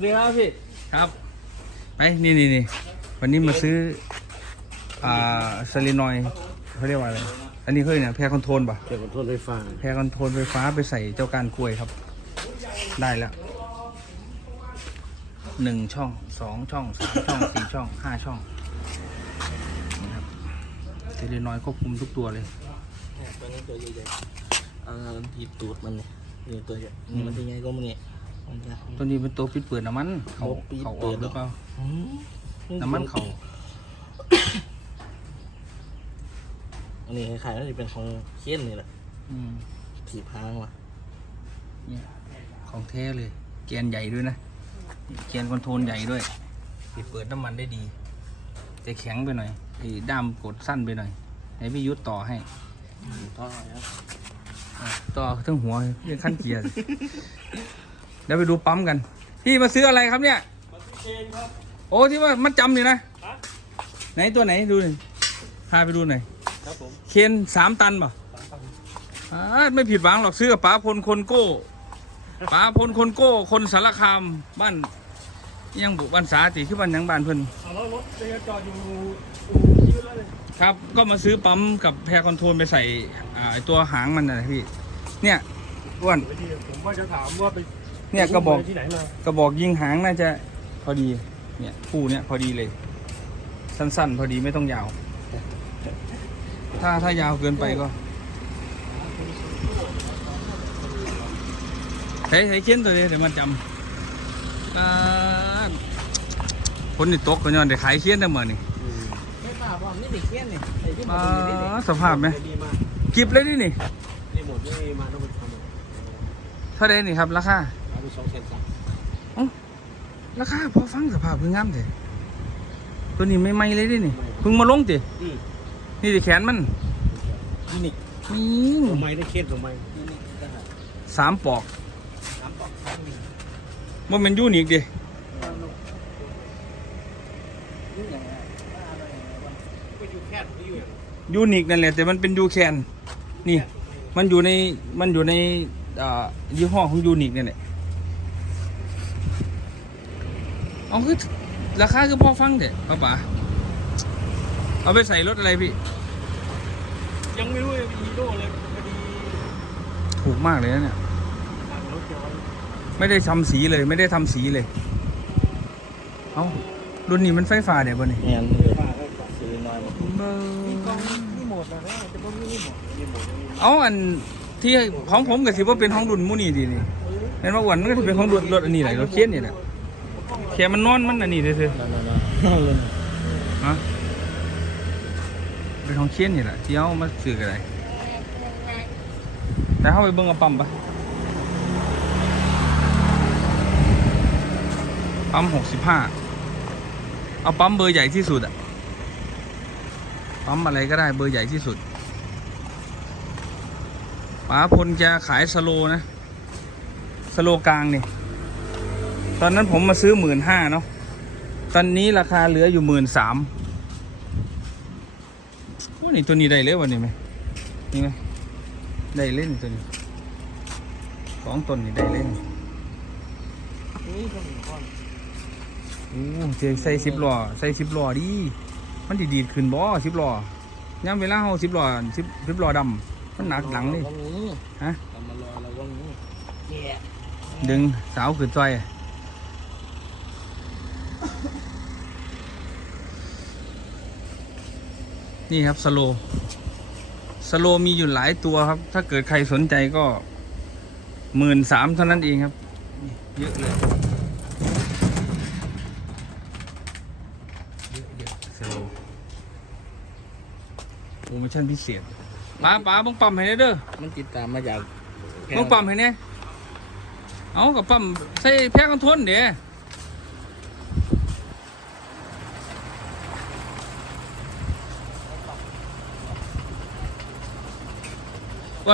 เดี๋ยวครับพี่ ครับ ไปนี่นี่นี่วันนี้มาซื้อ อ่าซาลินอยด์เขาเรียกว่าอะไร อันนี้เขาเรียกเนี่ยแพรคอนโทรลป่ะ เกี่ยวกับโทนไฟฟ้าแพรคอนโทรลไฟฟ้าไปใส่เจ้าการกล้วยครับ ได้แล้วหนึ่งช่องสองช่องสามช่องสี่ช่องห้าช่องนี่ครับเทเลนอยด์ควบคุมทุกตัวเลย ตัวนี้ตัวใหญ่ๆอ่าที่ตูดมันนี่นี่ตัวใหญ่นี่มันเป็นไงก็มันนี่มันจะ ตัวนี้เป็นตัวปิดเปิดน้ำมัน เขาโอ้ปิดเขาอเปิอกดหรือเปล่าอืมน้ำมันเขาอันนี้คล้ายๆน่าจะเป็นของเคียนนี่แหละอืมถีบพางว่ะเนี่ยของแท้เลยแกนใหญ่ด้วยนะแกนคอนโทรลใหญ่ด้วยปิดเปิดน้ำมันได้ดี แต่แข็งไปหน่อยไอ้ด้ามกดสั้นไปหน่อยให้พี่ยุทธต่อให้ต่อแล้วอะต่อทั้งหัวยังขั้นเกียร์ เดี๋ยวไปดูปั๊มกันพี่มาซื้ออะไรครับเนี่ยโอ้ที่ว่ามัดจำอยู่นะไหนตัวไหนดูหน่อยพาไปดูหน่อยครับผมเคนสามตันป่ะอ่าไม่ผิดหวังหรอกซื้อกับป๋าพลคนโก้ป๋าพลคนโก้ คนสารคามบ้านอิหยังบุบ้านสาติคือบ้านหยังบ้านเพิ่นเอาแล้วรถจะจอดอยู่อู่ยืดแล้วเลยครับก็มาซื้อปั๊มกับแพรคอนโทรลไปใส่อ่าไอ้ตัวหางมันนะพี่ เนี่ยอ้วนไปดีผมว่าจะถามว่าไป เนี่ยกระบอกที่ไหนมากระบอกยิงหางน่าจะพอดี เนี่ยคู่เนี่ยพอดีเลย สั้นๆ พอดีไม่ต้องยาว ถ้าถ้ายาวเกินไปก็ใช้ใช้เขียนตัวนี้เดี๋ยวมันจำอ่าคนนี่ตกก็ย้อนได้ขายเขียนได้เหมือนนี่ไม่ทราบว่านี่เด็กเคียนนี่ไอ้ที่มันอ่เป็นนี่เด็าสภาพไหมดีมากกิบเลยนี่นี่นี่หมดนี่มาต้องไปทำเท่าไดนี่ครับราคา เอาไปสองแสนสามราคาพอฟังสภาพเพิ่งงามเถตัวนี้ไม่ไหม่เลยดินี่เพิ่งมาลงติอืมนี่ดิแขนมันนี่นี่มีทำไมได้เคียนทำไมนี่นี่ก็หาสามปอกสามปอกสามมีว่ามันยูนิคดิก็อยู่แค่ก็อยู่อย่างยูนิคนั่นแหละแต่มันเป็นยูแคนนี่ มันอยู่ในมันอยู่ในอ่ายี่ห้อของยูนิคนั่นแหละ เอาคือราคาคือพอฟังเถอะป้าป๋าเอาไปใส่รถอะไรพี่ ยังไม่รู้เลยมีฮีโร่เลยพอดีถูกมากเลยนะเนี่ยสั่งรถย้อนไม่ได้ทำสีเลยไม่ได้ทำสีเลย เอารุ่นนี้มันไฟฟ้าเดี๋ยวบ่นี่เนี่ยนี่ป้าก็ตัดซื้อน้อยมามีกล้องนี่หมดนะเนี่ยจะบ่มีนี่หมดมีหมดมีหมดเอาอันที่ของผมก็สิว่าเป็นของรุ่นมูนี่ดีนี่เห็นว่าอ้วันมันก็สิเป็นของรถรถอันนี้แหละรถเคียนนี่แหละ แค่มันนอนมันอันนี้เซื่อนั่นนั่นนั่นเลยๆฮะเป็นของเคียนนี่แหละที่เอามาซื้อกันได้แต่เข้าไปเบิ่งเอาปั๊มปะปั๊มหกสิบห้าเอาปั๊มเบอร์ใหญ่ที่สุดอะปั๊มอะไรก็ได้เบอร์ใหญ่ที่สุดป๋าพลจะขายสโลนะ สโลกลางนี่ ตอนนั้นผมมาซื้อหมื่นห้าเนาะ ตอนนี้ราคาเหลืออยู่หมื่นสามว่านี่ตัวนี้ได้เลยวันนี้ไหมนี่ไหมได้เล่นตัวนี้สองต้นนี่ได้เล่นนี่ก็มีก้อนโอ้เจใส่สิบล้อใส่สิบล้อดิมันดีดีดขึ้นบ่สิบล้อย่ำเวลาเฮาสิบล้อสิบสิบล้อดำมันหนักหลังนี่ตรงนี้ฮะทำมารอเราว่างนี้แย่ดึงสาวขึ้นซอย นี่ครับสโลสโลมีอยู่หลายตัวครับ ถ้าเกิดใครสนใจก็หมื่นสามเท่านั้นเองครับนี่เยอะเลยเยอะเยอะสโลโปรโมชั่นพิเศษป้าป้าบังปั๊มให้ได้เด้อมันติดตามมาจากบังปั๊มให้เนี่ยเอากับปั๊มใส่แพ้กันทนเดี๋ยวั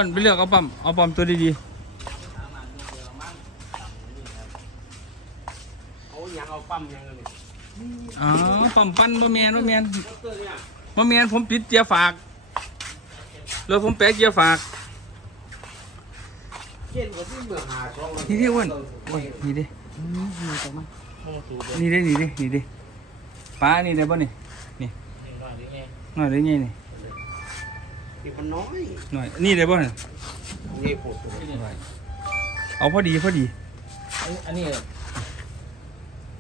นไปเลือกเอาปั๊มเอาปั๊มตัวดีเอายังเอาปั๊มยังเลยๆอ๋อปั๊มปั้นบ่แมนบ่แมนดอกเตอร์เนี่ยบ่แมนผมปิดเกียร์ฝากรถผมแปะเกียร์ฝากเขียนกว่าที่เมืองหาช่องนี่เรียกว่าโอ้ยนี่ดิอืมมีตรงมั้ยห้องสูบเลยนี่เด้นี่เด้นี่เด้ป้านี่ได้บ่นี่นี่หน่อยนี่ไงหน่อยได้ไงนี่ มีมันน้อยหน่อย นี่ได้บ่นี่นี่ปวดตัวเอาพอดีพอดีอันอันนี้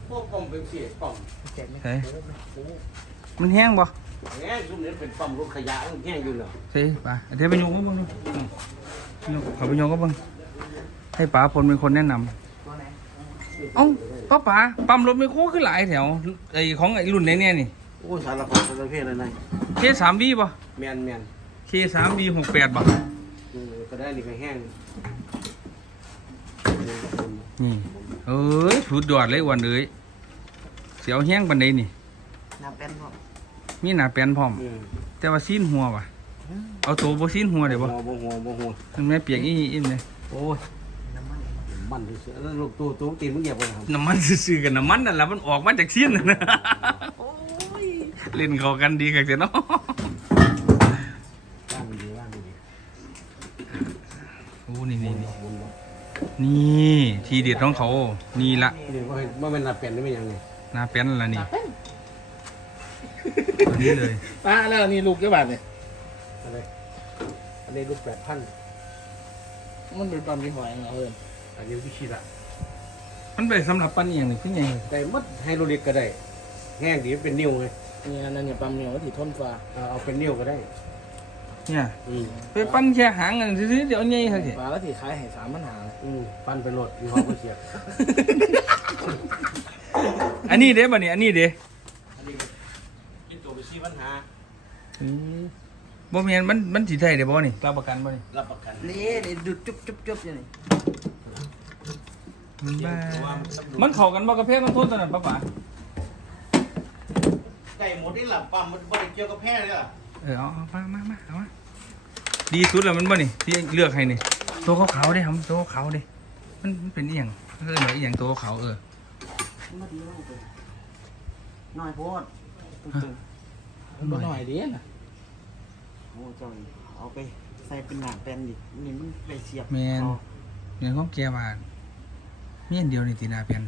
พวกปั๊มเป็นเสียปั๊มแจกไหมเฮ้ยมันแห้งบ่แง่ซุ่มนี้เป็นปั๊มรถขยะมันแห้งอยู่แล้วเฮ้ยป้าเดี๋ยวไปโยงก็เบิ่งดูอืมโยงขอไปโยงก็เบิ่งให้ป้าพลเป็นคนแนะนำเอ้าป้าป๋าปั๊มรถไมโครขึ้นหลายแถวไอ้ของไอ้รุ่นไหนเนี่ยนี่โอ้ยสารพัดสารเพศอะไรเคสามบีบ่แมนแมน เคสามบีหกแปดบ่เออก็ได้นี่ก็แห้งนี่เอ้ยสุดยอดเลยอ้วันเอ้ยเสียวแห้งปันใดนี่ น้ำเป็นพอมีหน้าแป้นพร้อม อืมแต่ว่าซีนหัวว่ะ เอาตัวบ่ซีนหัวได้บ่หัวบ่หัวบ่หัวถึงแม่เปียกอีอิ่มเลยโอ้ยมันเสือแล้วลูกตัวตัวตีนมึงเหยียบไปครับน้ำมันซื่อๆกันน้ำมันนั่นล่ะมันออกมาจากซีนนั่นนะโอ้ยเล่นเข้ากันดีกันเสียเนาะ ว่างดีว่างดี โอ้นี่นี่นี่บุญบ่นี่ทีเด็ดของเขา นี่ละนี่ว่าว่ามันน่าเป็นได้ไหมยังไงหน้าแป้นละนี่ตัวนี้เลยป้าแล้วนี่ลูกกี่บาทเนี่ยอะไรอันนี้ลูกแปดพันมันเป็นปั๊มยี่ห้อยังไงเพิ่นอันนี้วิชิระมันไปสำหรับปั้นเอียงนี่คือไงได้หมัดไฮโดรลิกก็ได้ แห้งดีเป็นนิ้วไงนี่อันนั้นเนี่ยปั๊มเนี่ยว่าที่ทนฟ้าเอาเอาเป็นนิ้วก็ได้ เนี่ยอืมไปปั้นแค่หางกันซื่อๆเดี๋ยวใหญ่ครับสิฟ้าแล้วที่ขายให้สามปัญหาอืมปั้นเป็นรถยี่ห้อก็เสียบอันนี้เด้บ่นี่อันนี้เด้อันนี้เป็นตัวไปชี้ปัญหาบ่แม่นมันมันสิไทยได้บ่นี่รับประกันบ่นี่รับประกันนี่นี่ดูจุ๊บจุ๊บจุ๊บอยู่นี่บ้าว่ามันสำรวจมันเข้ากันบ่กับเพศมันโทษตอนนั้นป้าป๋าไก่หมดนี่หลับปั๊มมันบ่ได้เกี่ยวกับแพ้เลยล่ะเออเอาเอามามามาเอามา ดีสุดแล้วมันบ่นี่ที่เลือกให้นี่ตัวขาวๆเด้ครับตัวขาวๆเด้มันมันเป็นอีหยังเออหน่อยอีหยังตัวขาวๆเออมาดีมากเลยน้อยโพดมันบ่หน่อยดีนะโอ้จอยเอาไปใส่เป็นหนังแปนดินี่มันไปเสียบแม่นเอาอย่างของแกว่ามีอันเดียวนี่ติหน้าเปลี่ยน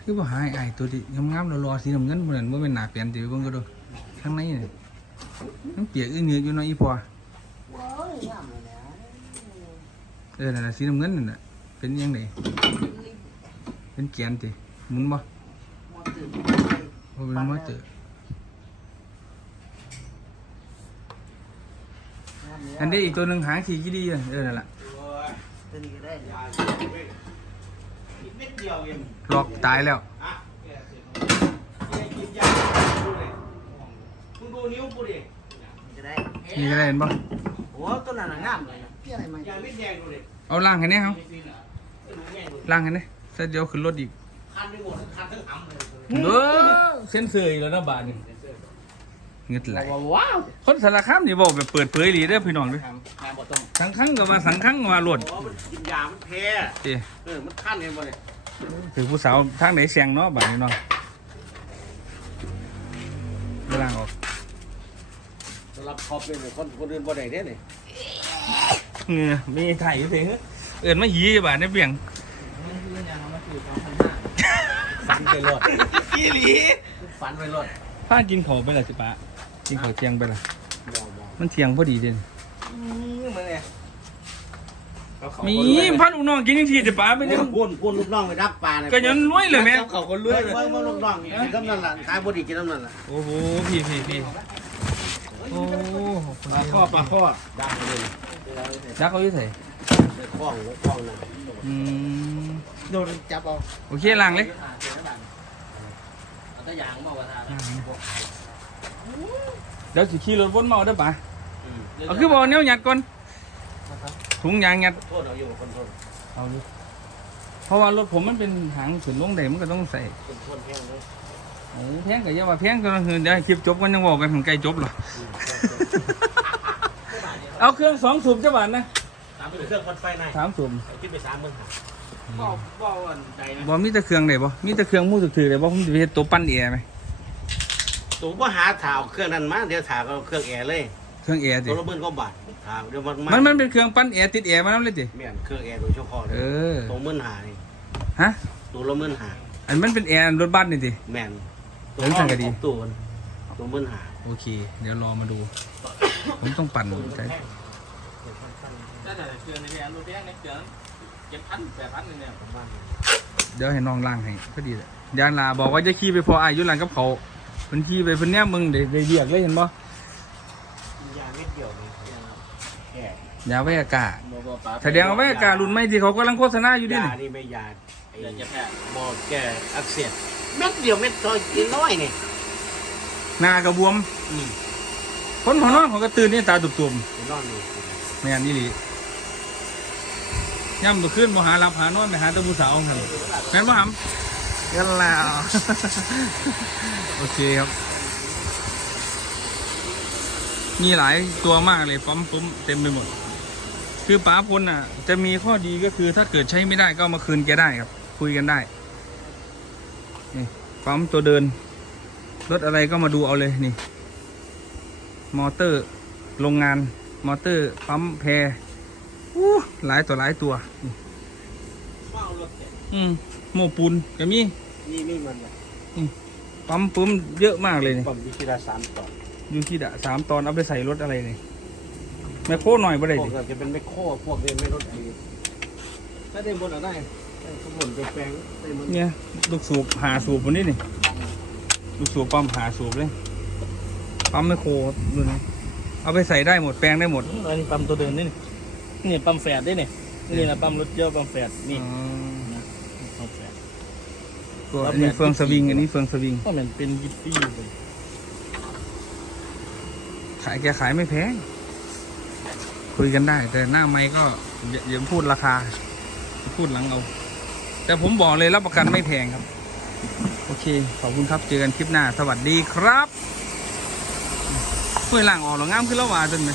คือบ่หาไอ้ไอ้ตัวที่งามๆรอๆสีน้ำเงินบ่นั่นบ่แม่นหน้าเปลี่ยนติเบิ่งก็ดูข้างในนี่ มันเปียกอึ้งเงือกอยู่เนาะอีพ่อว้ายงามเลยนะเออนั่นน่ะสีน้ำเงินนั่นน่ะเป็นยังไงเป็นแกนติหมุนบ่มอตื่นโอ้เป็นมอเตอร์อันนี้อีกตัวหนึ่งหางขี่กี่ดีอะเออนั่นแหละตัวนี้ก็ได้ยาอีกเม็ดเดียวเองหลอกตายแล้ว อะแกเสร็จแล้วแกกินยาดูเลยมึงดู นิ้วกูดิจะได้นี่ก็ได้เห็นบ่โอ้ตัวนั้นน่ะงามเลยนะพี่อะไรมายาเม็ดแดงดูดิเอาล่างให้แน่ครับดูแง่ดูล่างให้แน่เสร็จเดี๋ยวขึ้นรถอีกคันไปหมดคันทั้งหำเลยเออเส้นเสื่อยแล้วนะบาทนี่เงืดไหลว้าวคนสารคามนี่บอกแบบเปิดเผยหลีเด้อพี่น้องเด้อทำทำบ่ต้องสังครั้งก็ว่าสังครั้งก็ว่าหลดโอ้มันกินยามันแพ้เอ้เออมันคันเองบ่เลยถือผู้สาวทางไหนแซงเนาะบาดนี้เนาะ รับครอบเลยเนี่ยคนคนอื่นบ่ได้เด้เนี่ยเงือมีไถ่อยู่เถอะเอิ้นมาหยีบาดในเปียงมันคืออย่างมันคือสองพันห้าฝันไปรอดอีหลีฝันไปรอดพากินข้าวไปละสิปะกินข้าวเที่ยงไปละบ่บ่มันเที่ยงพอดีเด่นมันเนี่ยมีพันลูกน้องกินจังซี่สิปะเป็นยังพูนพูนลูกน้องไปดักปลาเนี่ยก็ยันรวยเลยแม่เขาคนรเลื่วอยยเลยเมื่อลูกน้องกินน้ำนั่นล่ะขายบ่ดีกินน้ำนั่นล่ะโอ้โหพี่พี่พี่ โอ้ปลาข้อปลาข้อดักเลยดักเขาอยู่ไสในคล้องในคล้องน่ะอืมโดนจับเอาโอเคล้างเลยเอาตะยางมาว่าทานเดี๋ยวสิขี่รถวนมาเอาเด้อปะเอาคือบ่เอาแนวหยัดก่อนถุงยางหยัดโทษเอาอยู่คนโทษเอาอยู่เพราะว่ารถผมมันเป็นหางขึ้นลงได้มันก็ต้องใส่คนโทษแพงเลยโอ้ แพงก็อย่าว่าแพงก็คือเดี๋ยวให้คลิปจบกันยังบอกกันถึงใกล้จบหรอเอาเครื่องสองสูบจะบาทนะตามไปเครื่องควันไฟนายสามสูบคิดไปสามหมื่นห้าบ่บ่อันใดนะบ่มีแต่เครื่องได้บ่มีแต่เครื่องมือถือได้บ่ผมจะไปเฮ็ดตัวปั้นแอร์ไหมตัวบ่หาถาวเครื่องนั้นมาเดี๋ยวถาวเอาเครื่องแอร์เลยเครื่องแอร์ติตัวละหมื่นกว่าบาทถาวเดี๋ยวมันมันมันเป็นเครื่องปั้นแอร์ติดแอร์มาแล้วเลยติแม่นเครื่องแอร์โดยเฉพาะเลเอยอตัวหมื่นหานี่ฮะตัวละหมื่นหาอันมันเป็นแอร์รถบัสนี่สิแม่น เดี๋ยวสั่งก็ดีตัวมันตัวหมื่นหาโอเค เดี๋ยวรอมาดู ผมต้องปั่นใจถ้าแต่เกลือในแดนรถแดงในเกลือเจ็ดพันแปดพันเนี่ยประมาณเดี๋ยวให้น้องล่างให้ก็ดีแหละยานลาบอกว่าจะขี่ไปพออายุหลังกับเขาเพิ่นขี่ไปเพิ่นเนี้ยมึงได้ได้เรียกเลยเห็นบ่ยาเม็ดเดียวนี่แก่ยาแวกากาบ่บ่ปลาแสดงว่าแวกาการุ่นใหม่ที่เขากำลังโฆษณาอยู่ดิยานี่นี่ไม่ยาไอ้เดี๋ยวจะแพ้บ่แก่อักเสบ เม็ดเดียวเม็ดน้อยกินน้อยนี่หน้ากระบวมอืมคนของน้องเขาก็ตื่นนี่ตาตุ่มกินน้อยนี่ๆแม่นนี่หลีย่ำตัวขึ้นมาหารับหานอนไปหาแตะบูสาวครับแม่นบ่หำกันแล้ว โอเคครับ มีหลายตัวมากเลยปั๊มปุ๊มเต็มไปหมด คือป๋าพลอะ จะมีข้อดีก็คือถ้าเกิดใช้ไม่ได้ก็เอามาคืนแกได้ครับ คุยกันได้ นี่ปั๊มตัวเดิน รถอะไรก็มาดูเอาเลยนี่ มอเตอร์โรงงาน มอเตอร์ปั๊มแพรอู้หลายต่อหลายตัวนี่ว้าวรถเนี่ยอืมโมปูนก็มีนี่นี่มันแบบปั๊มปุ๊มเยอะมากเลยนี่ปั๊มวิชิตาสามต่ออยู่ที่ดะสามตอนเอาไปใส่รถอะไรเลยแมคโครหน่อยบ่ได้พวดิกจะเป็นไม่โค้พวกนี้ไม่รถไอ้ถ้าได้บนเอาได้ ได้ขบวนไปแปลงได้มันเนี่ยลูกสูบหาสูบวันนี้นี่ลูกสูบปั๊มหาสูบเลยปั๊มไมคโครดูนะเอาไปใส่ได้หมดแปลงได้หมดอันนี้ปั๊มตัวเดินนี่นี่นี่ปั๊มแฝดด้วยนี่นี่นะปั๊มรถเยอะปั๊มแฝดนี่อ๋อนะปั๊มแฝดตัวอันนี้เฟืองสวิงอันนี้เฟืองสวิงก็เหมือนเป็นยิปปี้เลยขายแกขายไม่แพงคุยกันได้ แต่หน้าไม้ก็อย่าอย่าพูดราคา พูดหลังเอา แต่ผมบอกเลยรับประกันไม่แพงครับ โอเค ขอบคุณครับเจอกันคลิปหน้า สวัสดีครับเพื่อหลังออกหรองามขึ้นแล้วว่าจนไหม